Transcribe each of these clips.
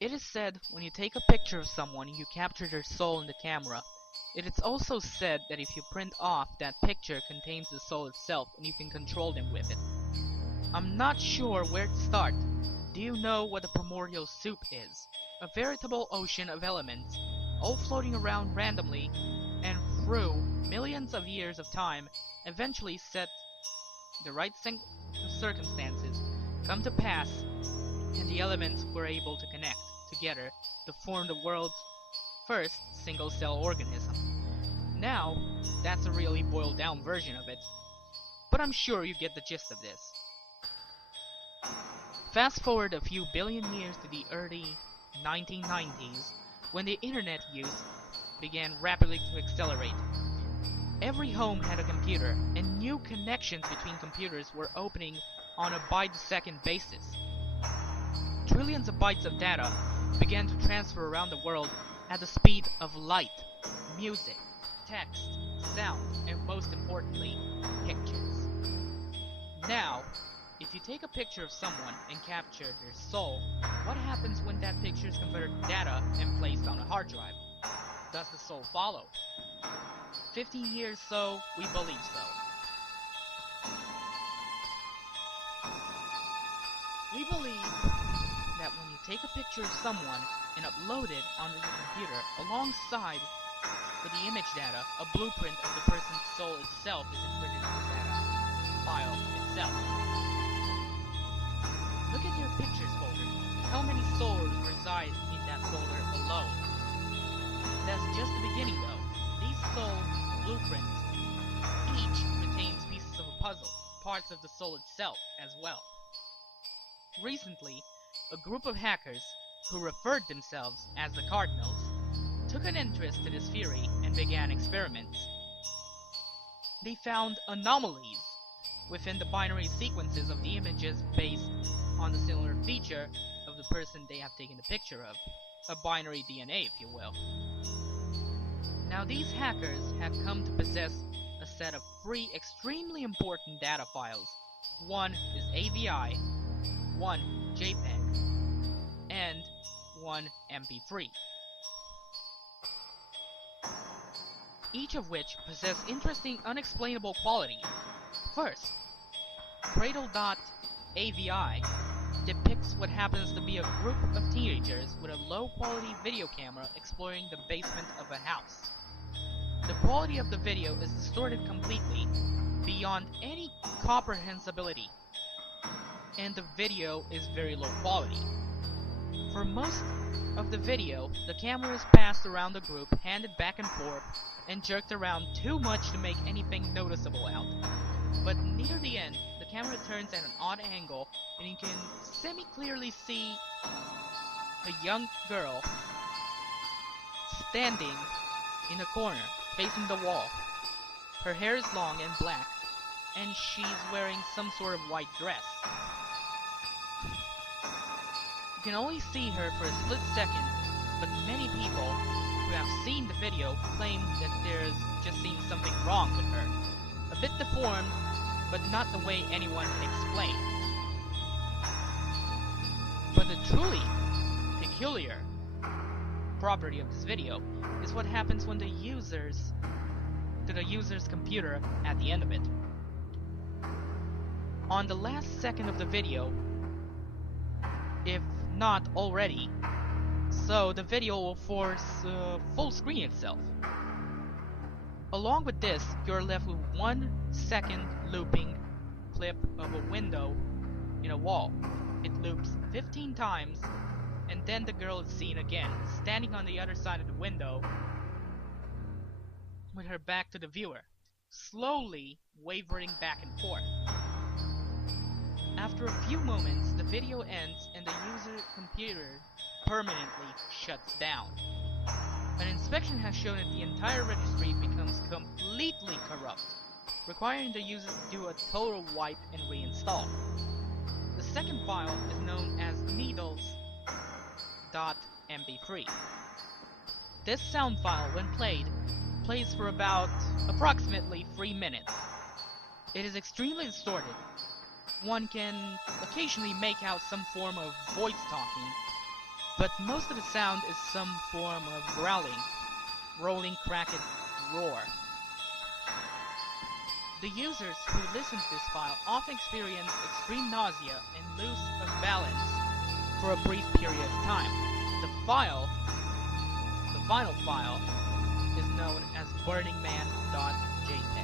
It is said when you take a picture of someone, you capture their soul in the camera. It is also said that if you print off, that picture contains the soul itself and you can control them with it. I'm not sure where to start. Do you know what a primordial soup is? A veritable ocean of elements, all floating around randomly, and through millions of years of time, eventually set the right circumstances come to pass, and the elements were able to connect together to form the world's first single-cell organism. Now, that's a really boiled down version of it, but I'm sure you get the gist of this. Fast forward a few billion years to the early 1990s, when the internet use began rapidly to accelerate. Every home had a computer, and new connections between computers were opening on a byte-second basis. Trillions of bytes of data began to transfer around the world at the speed of light, music, text, sound, and most importantly, pictures. Now, if you take a picture of someone and capture their soul, what happens when that picture is converted to data and placed on a hard drive? Does the soul follow? 15 years so, we believe so. We believe that when you take a picture of someone and upload it onto the computer alongside with the image data, a blueprint of the person's soul itself is imprinted in the data file itself. Look at your pictures folder. How many souls reside in that folder alone? That's just the beginning though. These soul blueprints each contains pieces of a puzzle, parts of the soul itself as well. Recently, a group of hackers, who referred themselves as the Cardinals, took an interest in this theory and began experiments. They found anomalies within the binary sequences of the images based on the similar feature of the person they have taken a picture of, a binary DNA if you will. Now these hackers had come to possess a set of three extremely important data files. One is AVI, one JPEG, and one MP3. Each of which possess interesting unexplainable qualities. First, Cradle.avi depicts what happens to be a group of teenagers with a low-quality video camera exploring the basement of a house. The quality of the video is distorted completely, beyond any comprehensibility, and the video is very low quality. For most of the video, the camera is passed around the group, handed back and forth, and jerked around too much to make anything noticeable out. But near the end, the camera turns at an odd angle, and you can semi-clearly see a young girl standing in a corner, facing the wall. Her hair is long and black, and she's wearing some sort of white dress. You can only see her for a split second, but many people who have seen the video claim that there's just seems something wrong with her. A bit deformed, but not the way anyone can explain. But the truly peculiar property of this video is what happens when the user's computer at the end of it. On the last second of the video, if not already, so the video will force full screen itself. Along with this, you're left with 1 second looping clip of a window in a wall. It loops 15 times, and then the girl is seen again, standing on the other side of the window with her back to the viewer, slowly wavering back and forth. After a few moments, the video ends and the user computer permanently shuts down. An inspection has shown that the entire registry becomes completely corrupt, requiring the user to do a total wipe and reinstall. The second file is known as needles.mp3. This sound file, when played, plays for about approximately 3 minutes. It is extremely distorted. One can occasionally make out some form of voice talking, but most of the sound is some form of growling, rolling, cracked roar. The users who listen to this file often experience extreme nausea and lose of balance for a brief period of time. The final file, is known as burningman.jpg.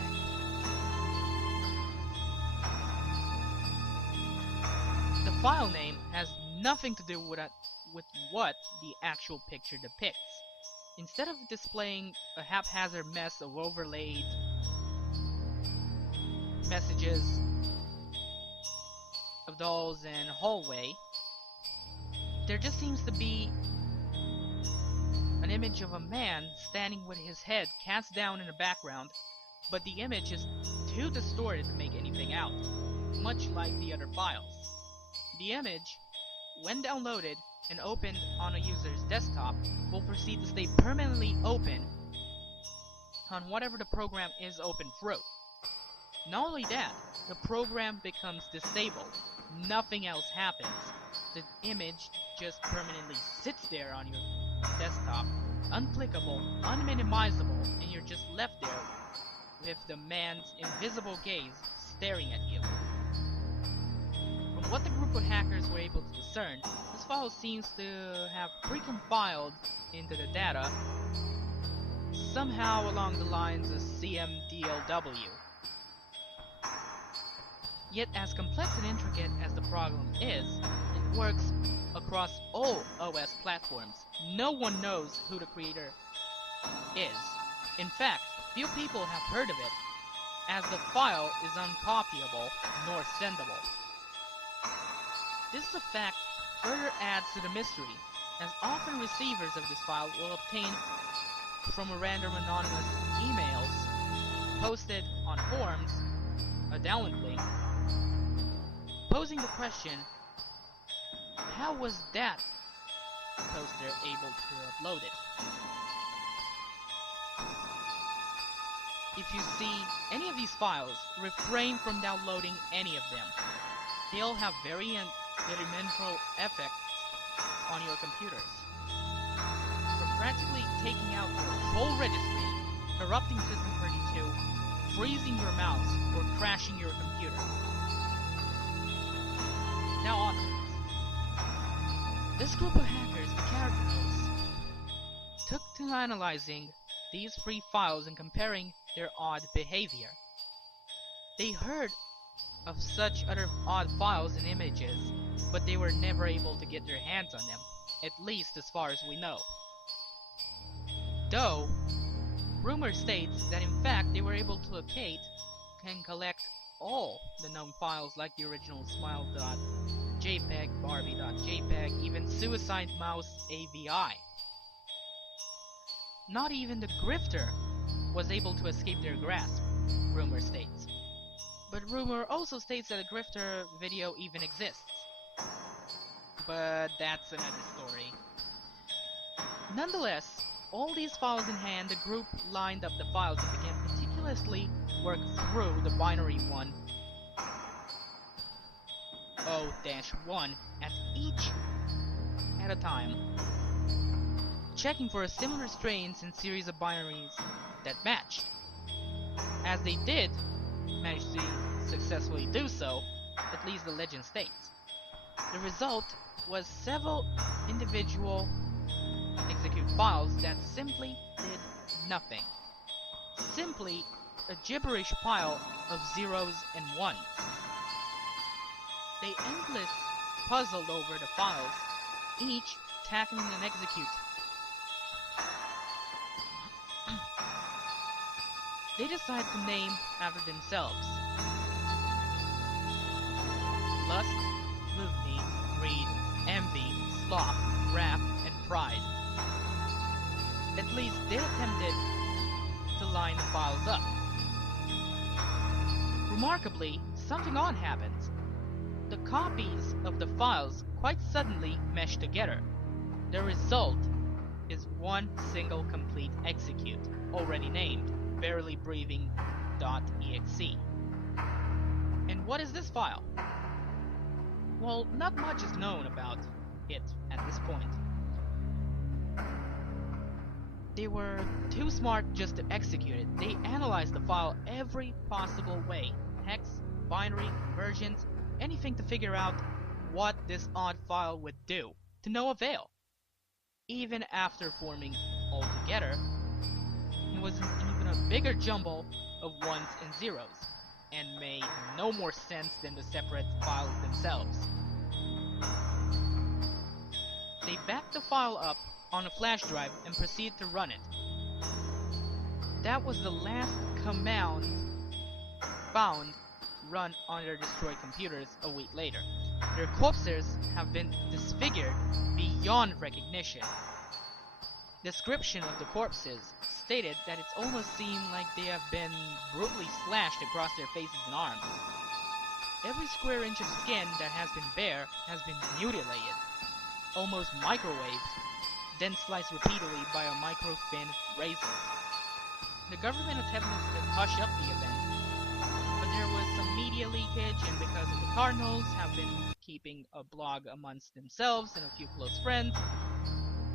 The file name has nothing to do with what the actual picture depicts. Instead of displaying a haphazard mess of overlaid messages of dolls and hallway, there just seems to be an image of a man standing with his head cast down in the background, but the image is too distorted to make anything out, much like the other files. The image, when downloaded and opened on a user's desktop, will proceed to stay permanently open on whatever the program is open through. Not only that, the program becomes disabled. Nothing else happens. The image just permanently sits there on your desktop, unclickable, unminimizable, and you're just left there with the man's invisible gaze staring at you. From what the group of hackers were able to discern, this file seems to have precompiled into the data somehow along the lines of CMDLW. Yet as complex and intricate as the problem is, it works across all OS platforms. No one knows who the creator is. In fact, few people have heard of it, as the file is uncopyable nor sendable. This fact further adds to the mystery, as often receivers of this file will obtain from a random anonymous emails posted on forums a download link, posing the question, how was that poster able to upload it? If you see any of these files, refrain from downloading any of them. They'll have very detrimental effects on your computers. From practically taking out your whole registry, corrupting System 32, freezing your mouse, or crashing your computer. Now onwards. This group of hackers, the Characters, took to analyzing these free files and comparing their odd behavior. They heard of such other odd files and images, but they were never able to get their hands on them, at least as far as we know. Though, rumor states that in fact they were able to locate and collect all the known files like the original Smile.jpg, Barbie.jpg, even Suicide Mouse AVI. Not even the grifter was able to escape their grasp, rumor states. But rumor also states that a grifter video even exists. But that's another story. Nonetheless, all these files in hand, the group lined up the files and began meticulously work through the binary 1 0-1 at each at a time, checking for similar strains and series of binaries that matched. As they did manage to successfully do so, at least the legend states, the result was several individual execute files that simply did nothing. Simply a gibberish pile of zeros and ones. They endless puzzled over the files, each tackling an execute. They decide to name after themselves. Lust, gluttony, greed, envy, sloth, wrath, and pride. At least they attempted to line the files up. Remarkably, something odd happens. The copies of the files quite suddenly mesh together. The result is one single complete execute, already named Barely Breathing.exe. And what is this file? Well, not much is known about it at this point. they were too smart just to execute it. They analyzed the file every possible way. Hex, binary, conversions, anything to figure out what this odd file would do, to no avail. Even after forming all together, it was even a bigger jumble of ones and zeros, and made no more sense than the separate files themselves. They backed the file up on a flash drive and proceeded to run it. That was the last command found run on their destroyed computers a week later. Their corpses have been disfigured beyond recognition. Description of the corpses stated that it's almost seemed like they have been brutally slashed across their faces and arms. Every square inch of skin that has been bare has been mutilated, almost microwaved, then sliced repeatedly by a micro-thin razor. The government attempted to hush up the event, but there was some media leakage, and because of the Cardinals have been keeping a blog amongst themselves and a few close friends,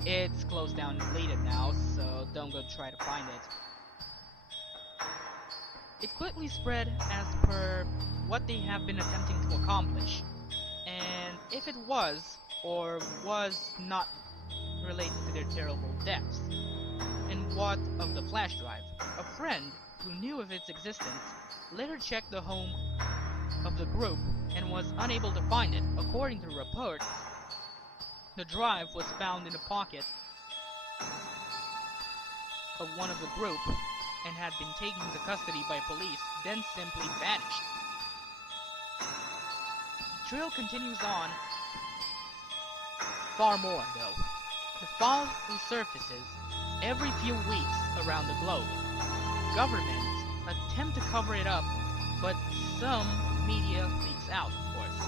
it's closed down and deleted now, so don't go try to find it. It quickly spread as per what they have been attempting to accomplish, and if it was or was not related to their terrible deaths. And what of the flash drive? A friend who knew of its existence later checked the home of the group and was unable to find it. According to reports, the drive was found in a pocket of one of the group and had been taken into custody by police, then simply vanished. The trail continues on. Far more, though. The file resurfaces every few weeks around the globe. Governments attempt to cover it up, but some media leaks out, of course.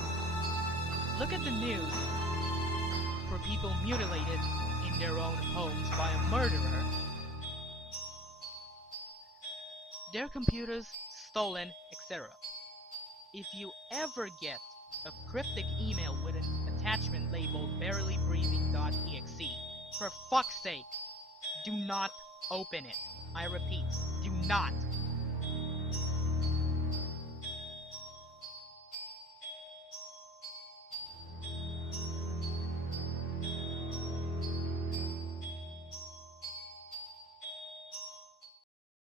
Look at the news for people mutilated in their own homes by a murderer, their computers stolen, etc. If you ever get a cryptic email with an attachment labeled barelybreathing.exe, for fuck's sake, do not open it. I repeat, do not